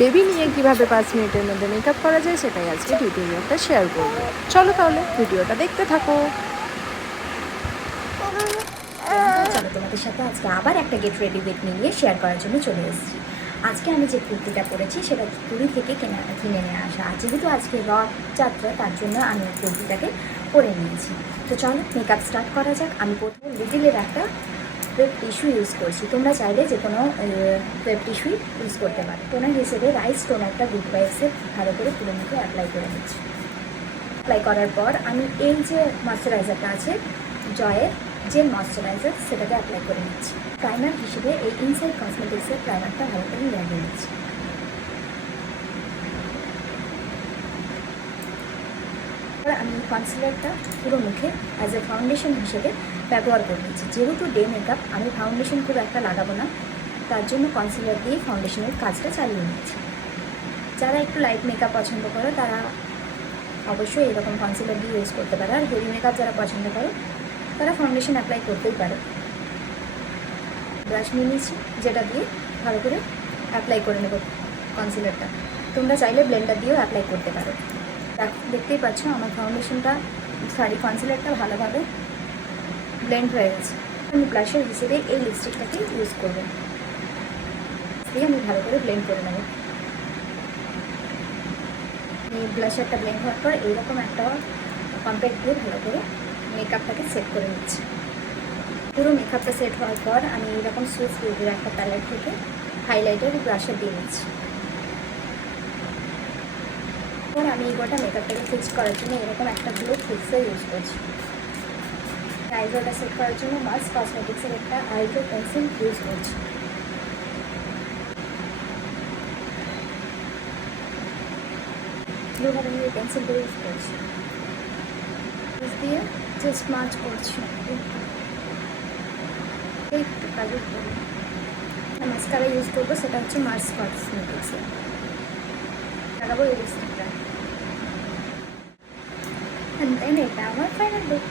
Baby নিয়ে কিভাবে 5 মিনিটের মধ্যে মেকআপ করা যায় সেটাই আজকে টিউটোরিয়ালটা শেয়ার করব। চলো তাহলে ভিডিওটা দেখতে থাকো। চলো তোমাদের সাথে আজকে আবার একটা গেট রেডি উইথ মি নিয়ে শেয়ার করার জন্য চলে এসেছি। আজকে আমি যে কুর্তিটা পরেছি সেটা পুরী থেকে কিনে নিয়ে আসা। আর যেহেতু আজকে রথযাত্রা তার জন্য আমি কুর্তিটাকে পরে নিয়েছি। তো চলো মেকআপ স্টার্ট করা যাক। আমি প্রথমে লিটিলের একটা ওয়েব টিস্যু ইউজ করছি। তোমরা চাইলে যে কোনো ওয়েব টিস্যু ইউজ করতে পারো। টোনার হিসেবে রাইস টোনারটা গুড ভাইবসের ভালো করে পুরো মুখে অ্যাপ্লাই করে নিচ্ছি। অ্যাপ্লাই করার পর আমি এই যে ময়শ্চারাইজারটা আছে জয়ের জেল ময়শ্চারাইজার সেটাকে অ্যাপ্লাই করে নিচ্ছি। প্রাইমার হিসেবে এই ইনসাইড কসমেটিক্সের প্রাইমারটা ভালো করে লাগিয়ে নিচ্ছি। এবার আমি কনসিলারটা পুরো মুখে অ্যাজ এ ফাউন্ডেশন হিসেবে ব্যবহার করে নিচ্ছি। যেহেতু ডে মেকআপ আমি ফাউন্ডেশন খুব একটা লাগাবো না, তার জন্য কনসিলার দিয়ে ফাউন্ডেশনের কাজটা চালিয়ে নিচ্ছি। যারা একটু লাইট মেকআপ পছন্দ করো তারা অবশ্যই এরকম কনসিলার দিয়ে ইউজ করতে পারে। আর হেভি মেকআপ যারা পছন্দ করো তারা ফাউন্ডেশন অ্যাপ্লাই করতেই পারে। ব্রাশ নিয়ে নিয়েছি যেটা দিয়ে ভালো করে অ্যাপ্লাই করে নেব কনসিলারটা। তোমরা চাইলে ব্লেন্ডার দিয়েও অ্যাপ্লাই করতে পারো। দেখতেই পাচ্ছ আমার ফাউন্ডেশনটা কনসিলারটা ভালোভাবে ব্লেন্ড হয়ে গেছে। আমি ব্লাশের হিসেবে এই লিপস্টিকটাকে ইউজ করবো, দিয়ে আমি ভালো করে ব্লেন্ড করে নেব। এই ব্লাশারটা ব্লেন্ড হওয়ার পর এইরকম একটা কম্প্যাক্ট দিয়ে ভালো করে মেকআপটাকে সেট করে নিচ্ছি। পুরো মেকআপটা সেট হওয়ার পর আমি এইরকম সুইচ বিউটির একটা প্যালেট থেকে হাইলাইটার ব্রাশার দিয়ে নিচ্ছি। এবার আমি এই গোটা মেকআপটাকে ফিক্স করার জন্য এরকম একটা গ্লো ফিক্সার ইউজ করছি। আইব্রোটা সেট করার জন্য মার্স কসমেটিক্সের একটা আইব্রো পেন্সিল ইউজ করছি। এইভাবে আমি পেন্সিল দিয়ে ইউজ করছি, দিয়ে জাস্ট মার্চ করছি একটু কাজের জন্য। মাস্কারা ইউজ করবো, সেটা হচ্ছে মার্স কসমেটিক্সের। লাগাবো এই লিপস্টিকটা, এটা আমার ফাইনাল লুক।